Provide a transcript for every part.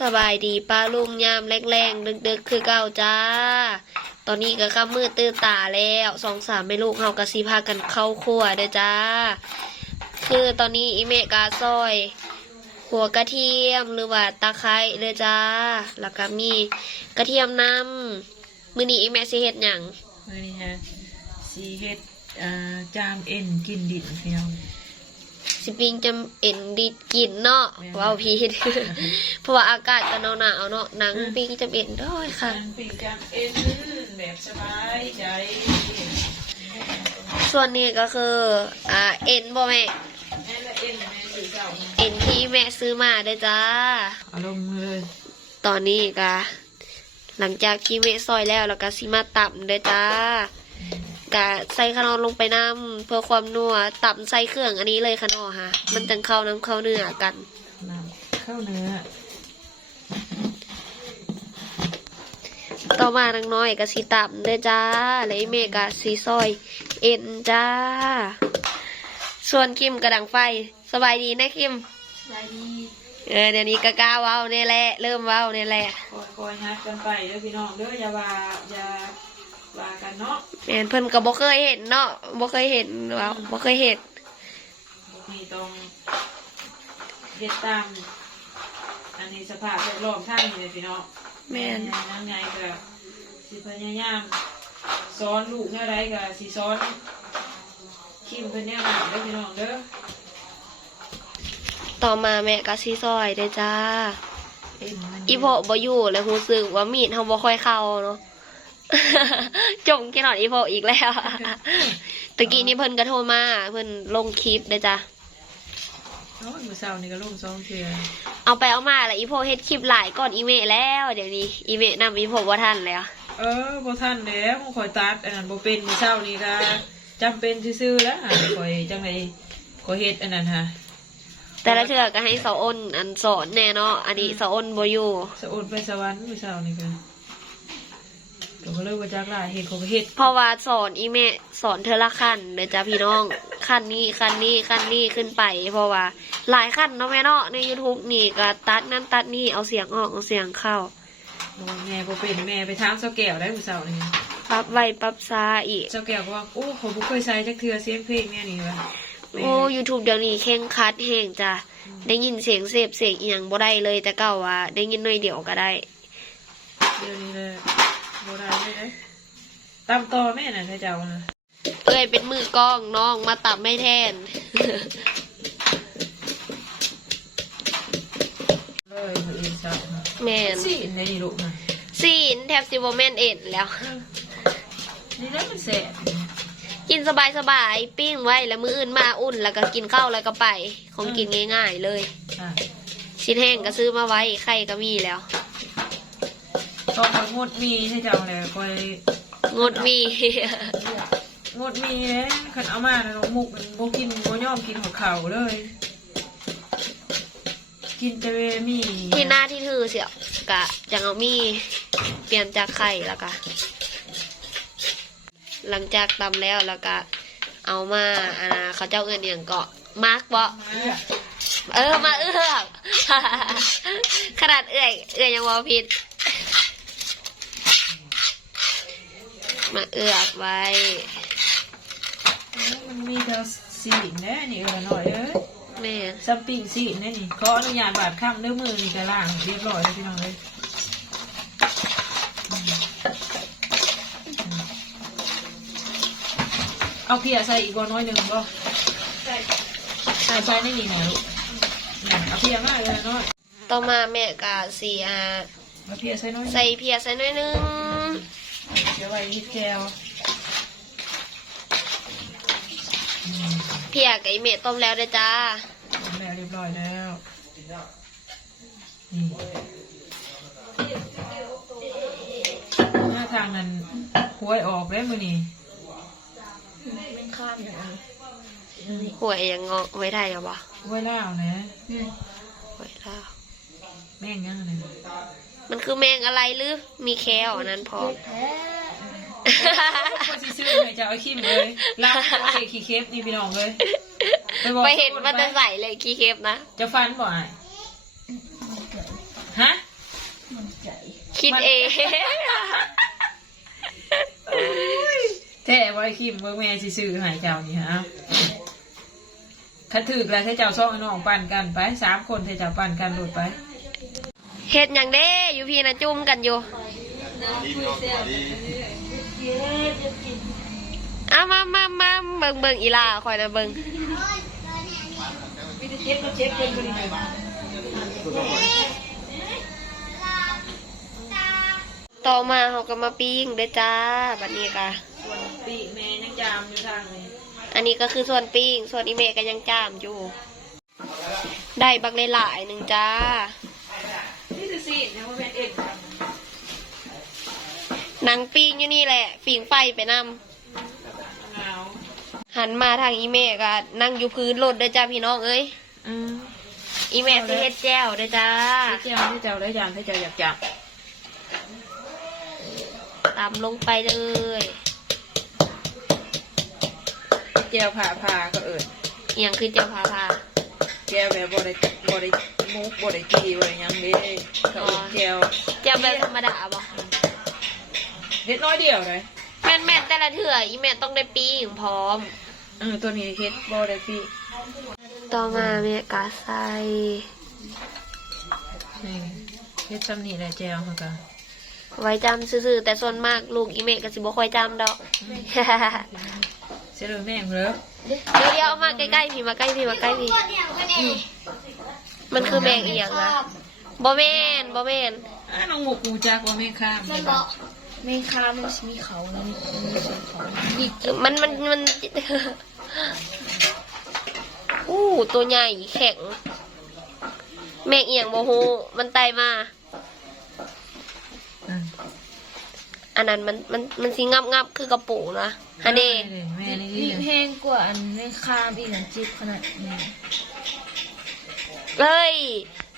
สบายดีป้าลุงยามแรงๆดึกๆคือเก่าจ้าตอนนี้ก็ค่ำมืดตื่นตาแล้ว2-3ไม่ลูกเฮากะสิพากันเข้าครัวเด้อจ้าคือตอนนี้อีเมกาซอยหัวกระเทียมหรือว่าตะไคร้เด้อจ้าแล้วก็มีกระเทียมน้ำมื้อนี้อีเมสิเฮ็ดหยังมื้อนี้ฮะสิเฮ็ดจามเอ็นกินดินพี่น้องสิปิงจำเอ็นดิดกินเนาะว้าวพีด เพราะว่าอากาศก็หนาวเนาะหนังปิงจำเอ็นด้วยค่ะหนังปิงจามเอ็นแบบสบายใจส่วนนี้ก็คือเอ็นบ่แม่เอ็นที่แม่ซื้อมาเด้อจ้าเอาลงเลยตอนนี้ก็หลังจากที่แม่ซอยแล้วก็สิมาตำเด้อจ้ากะใส่ขนมลงไปน้ำเพื่อความนัวตำใส่เครื่องอันนี้เลยขนมค่ะมันจังเข้าน้ำเข้าเนื้อกันเข้าเนื้อต่อมานางน้อยก็สิตำเด้อจ้าแล้วแม่ก็สิซอยเอ็นจ้าส่วนคิมกระดังไฟสบายดีนะคิมสบายดีเดี๋ยวนี้ก็กล้าว้าวเนี่ยแหละเริ่มว้าวเนี่ยแหละคอยฮัดกันไปเด้อพี่น้องเด้ออย่าว่ากันเนาะแม่นเพิ่นก็บ่เคยเห็นเนาะบ่เคยเห็นว้าวบ่เคยเห็นนี่ต้องเฮ็ดตามอันนี้สภาพแวดล้อมทางนี้เลยพี่น้องแม่นยังไงก็สิพยายามสอนลูกแนวใดก็สิสอนคิมเพิ่นแนวนั้นเด้อพี่น้องเด้อต่อมาแม่ก็สิซอยได้จ้าอีพ่อบ่อยู่เลยรู้สึกว่ามีดเฮาบ่ค่อยเข้าเนาะจงกินหอดอีพ่ออีกแล้วตะกี้นี่เพิ่นก็โทรมาเพิ่นลงคลิปได้จ้ะมื้อเช้านี่ก็ลง2เทื่อเอาไปเอามาแล้วอีพ่อเฮ็ดคลิปหลายก่อนอีเมะแล้วเดี๋ยวนี้อีเมะนำอีพ่อบ่ทันแล้วบ่ทันแล้วข่อยตัดอันนั้นบ่เป็นมื้อเช้านี่ก็จำเป็นซื่อๆแล้วข่อยจังได๋ข่อยเฮ็ดอันนั้นฮะแต่ละเทื่อก็ให้สาวอ้นอันสอนแน่เนาะอันนี้สาวอ้นบ่อยู่สาวอ้นไปสวรรค์มื้อเช้านี่ก็ก็เลยว่าจักหลายเฮ็ดเขาก็เฮ็ดเพราะว่าสอนอีเมะสอนเธอละขั้นเด้อจ้ะพี่น้องขั้นนี้ขึ้นไปเพราะว่าหลายขั้นเนาะแม่เนาะใน YouTube นี่ก็ตัดนั่นตัดนี่เอาเสียงออกเอาเสียงเข้าแม่บ่เป็นแม่ไปถามเซาแก้วได้มื้อเช้านี่ปรับไว้ปรับซาอีกเซาแก้วก็ว่าโอ้เขาบ่เคยใส่จักเทื่อเสียงเพลงแน่นี่ว่าโอ้ YouTube เดี๋ยวนี้เคร่งครัดแฮงจ้ะได้ยินเสียงเสพเสียงอีหยังบ่ได้เลยแต่เก่าว่าได้ยินหน่อยเดียวก็ได้เดี๋ยวนี้เลยบ่ได้เลยตำต่อแม่น่ะเจ้าน่ะเป็นมือกล้องน้องมาตับไม่แทนแม่นสีนในนี่ลูกนะสีนแทบสิบ่แม่นเอ็นแล้วนี่ได้มันแซ่บกินสบายปิ้งไว้แล้วมื้ออื่นมาอุ่นแล้วก็กินข้าวแล้วก็ไปของกินง่ายๆเลยชิ้นแห้งก็ซื้อมาไว้ไข่ก็มีแล้วต้องงดมีให้เจ้าแหละคอยงดมีเลยขันเอามาแล้วมุกมันบ่กินบ่ยอมกินของเขาเลยกินแต่เวมีที่หน้าที่ถือเสียกะจังเอามีเปลี่ยนจากไข่แล้วก็หลังจากตำแล้วก็เอามาเขาเจ้าเอื้อนอย่างเกาะมาร์กบ่มาเอื้อกขนาดเอื้อยยังว่าผิดมาเอื้อกไว้มันมีเท่าสีแน่นี่หน่อยแม่ซัมปิ้งสีแน่นี่ขออนุญาตบาดข้างด้วยมือนี่จะล้างเรียบร้อยเลยพี่น้องเลยเอาเพียใส่อีกน้อยหนึ่งก็ใส่ในนี่แม่ลูกเอาเพียมากเลยน้อยต่อมาแม่กะสีเอาเพียใส่น้อยใส่เพียใส่น้อยนึงเดี๋ยวไว้ฮิตแก้วเพียกับอีเมะต้มแล้วเลยจ้าต้มแล้วเรียบร้อยแล้วหน้าทางนั้นหวยออกแล้วมือนี่ไม่ข้ามอย่างหวยยังงอหวยไทยเหรอวะหวยล่าวนะหวยล่าวแม่งยังไงมันคือแมงอะไรหรือมีแควนั้นพอคนที่ซื้อเลยจะเอาขี้มเลยล้างเลยขี้เค็บนี่พี่น้องเลยไปเห็นมันจะใส่เลยขี้เค็บนะจะฟันบ่อยฮะ คิดเอง แท้ไว้คิมเมื่อแม่สิซื้อให้เจ้านี่ฮะคันถึกแล้วให้เจ้าซ่องไอ้น้องปั่นกันไป3 คนให้เจ้าปั่นกันโดดไป เฮ็ดหยังเด้อยู่พี่นะจุ่มกันอยู่เอามาเบิ่งอีหล่าคอยนะเบิ่งต่อมาเขาก็มาปิ้งเด้อจ้าบัดนี้ค่ะ ส่วนปีแม่ยังจามอยู่ทางนี้ อันนี้ก็คือส่วนปิ้งส่วนอีเมก็ยังจ้ามอยู่ ได้บักหลายๆหนึ่งจ้า นี่จะสิเนี่ยมันเป็นเอ็ด หนังปิ้งอยู่นี่แหละฝีงไฟไปนำ หนาว หันมาทางอีเมก็นั่งอยู่พื้นรถเด้อจ้าพี่น้องเอ้ยอีเมสิเฮ็ดแจ่วเด้อจ้า เจ้าให้เจ้าได้ยามให้เจ้าอยากจับ ตามลงไปเลย แก้วผ่าก็เอิด เอียงคือเจ้าพา แก้วแบบบ่ได้มุกบ่ได้กีบ่ได้หยังเด้ก็เอิดแก้ว เจ้าแบบธรรมดาบ่ เล็กน้อยเดียวเลย แม่นแต่ละเถื่ออีเมต้องได้ปิ้งพร้อม ตัวนี้เฮ็ดบ่ได้พี่ ต่อมาเมกาใส่ นี่เฮ็ดซ้ำนี่แหละแก้วเขาก็ ไว้จำซื่อๆแต่ส่วนมากลูกอีเมก็สิบ่ค่อยจำดอก เสียเลยแม่งเหรอ เดี๋ยวเอามาใกล้ๆพี่มาใกล้พี่มันคือแมงอีหยังนะบ่แม่น น้องหมกกูจักว่าแม่ข้าม แม่ค้ามันมีเขานะมีส่วนของดิบ มัน อู้ตัวใหญ่แข็งแมงอีหยังบ่ฮู้มันไต่มา อันนั้นมันสิงับคือกระปูนะฮันเด้ แม่นี่ ดิบแห้งกว่าอันแม่ค้าอีกนะจิ๊บขนาดนี้ เฮ้ย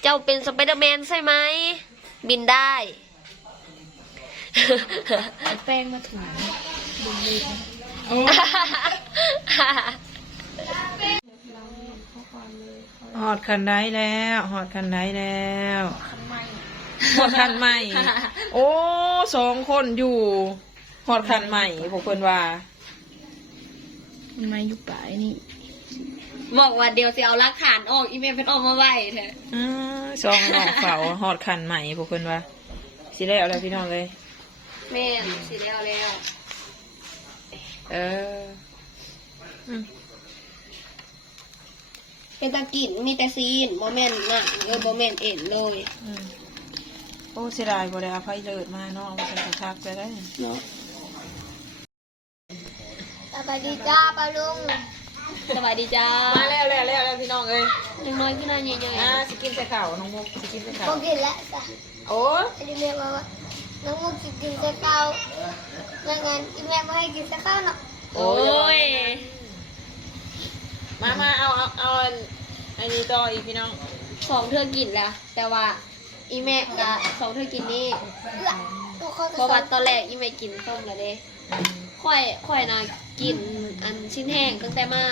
เจ้าเป็นสไปเดอร์แมนใช่ไหม บินได้ เอาแป้งมาถูดูเลย โอ้หอดคันได้แล้วหอดคันได้แล้วหอดคันใหม่ โอ้2 คนอยู่หอดคันใหม่พวกเพิ่นว่า มันมาอยู่ปลายนี่ บอกว่าเดี๋ยวสิเอาหลักฐานออกอีเมลเป็นออกมาไว้เถอะ ซองนอกเฝ้าหอดคันใหม่พวกเพิ่นว่าสิแล้วแล้วพี่น้องเลย แม่สิแล้ว เออ เป็นตะกินมีแต่ซีนบ่แม่นนะบ่แม่นเอ็นเลย โอ้เสียดายบ่ได้เอาไฟเลิศมาเนาะเอาใส่กระชักไปได้ เนาะ สวัสดีจ้าป้าลุง สวัสดีจ้า มาแล้วพี่น้องเอ้ย เล็กน้อยขึ้นหน้าใหญ่ สิกินใส่ข้าวน้องมุกสิกินใส่ข้าว พวกกินแล้วจ้ะ โอ้ อันนี้แม่บอกว่าน้องมุกจะกินแต่ข้าวไม่งั้นอีแม่ไม่ให้กินแต่ข้าวเนาะ ๆโอ้ย มาเอาอันนี้ต่ออีกพี่น้อง สองเธอกินแล้วแต่ว่าอีแม่กับสองเธอกินนี่ ทุกคน เพราะว่าตอนแรกอีแม่กินส้มแล้วเด้ค่อยนะกินอันชิ้นแห้งตั้งแต่มา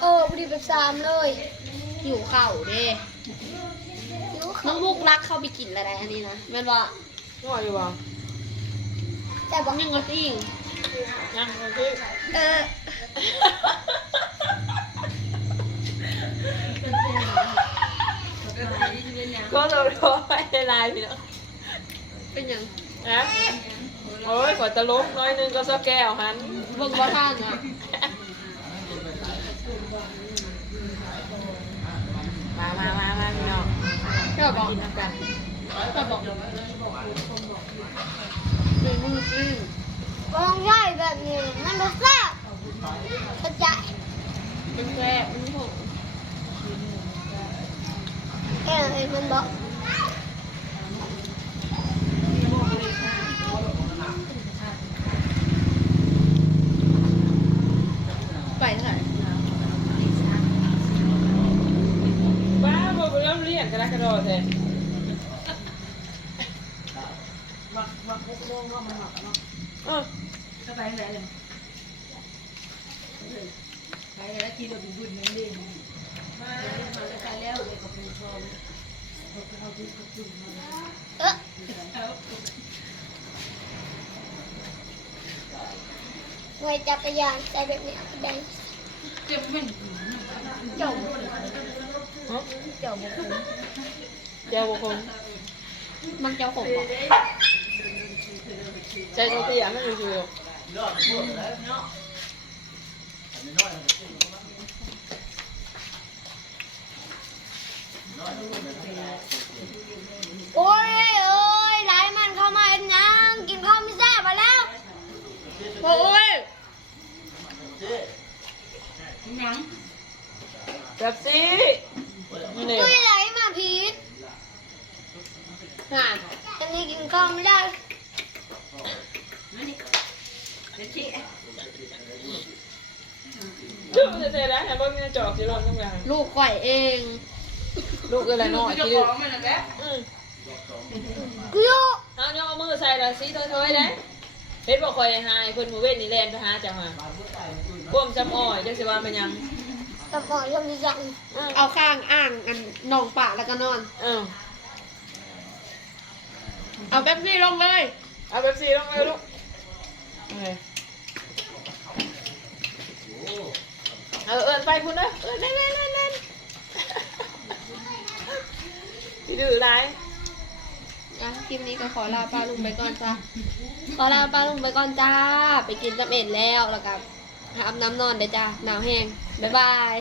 พอดีไป3เลย หิวข้าวเด้ หิว น้ ข้า อ ว งลูกรักเข้าไปกินอะไรอันนี้นะแม่นว่า นัวอยู่บ่ แต่บอก ยังก็อิ่ง ยังโอเคก็เราโทรไปในไลน์พี่น้อง เป็นหยัง นะโอ้ยกว่าจะล้มน้อยนึงก็ซะแก้วหัน เบิ่งว่าท่านอ่ะ มาพี่น้อง ก็บอก กินน้ำกัน ก็บอกเลยมือปิ้ง กองใหญ่แบบนี้มันรสแซ่บกระจาย เป็นแซ่บมันหอม แกเห็นมันบอก ไปเท่าไหร่ บ้าบ่เริ่มเรียนกันแล้วกระโดดเลย ไว้จักรยานใส่แบบนี้แดงเจ้า ฮะ เจ้าบุคคล เจ้าบุคคล มักเจ้าของบอก ใจตัวเตี้ยไม่รู้ชื่อ โอ้ยเอ้ยหลายมันเข้ามาเอ็นยังกินข้าวไม่แซ่บมาแล้ว โอ้ย แบบสินี่ เฮ้ยไหลมาพีท น่ะ อันนี้กินข้าวไม่ได้ ชื่อมันจะเจ๊แล้วเห็นว่ามีจอกสีรองทั้งอย่าง ลูกข่อยเอง ลูกอะไรน้อยที่ดื้ออืม กูโย เอาเนี่ยเอามือใส่ละสิเถอยๆนะเฮ็ดบ่คอยหายเพิ่นมื้อเว้นนี่แล่นไปหาจังหวะก้มจำอ้อยจังสิว่าเป็นหยัง ตะกอนยังมียัง เอาข้างอ่างอันนองปะแล้วก็นอน เออ เอาแป๊บซี่ลงเลย เอาแบบ4ลงเลยลูกโอเคเอิ้นไปพุ่นเด้อเอิ้นเล่นที่ดื้อหลาย อ่ะคลิปนี้ก็ขอลาป้าลุงไปก่อนจ้าขอลาป้าลุงไปก่อนจ้า ไปกินจำเอ็ดแล้วแล้วก็อาบน้ำนอนเด้อจ้าหนาวแห้งบ๊ายบาย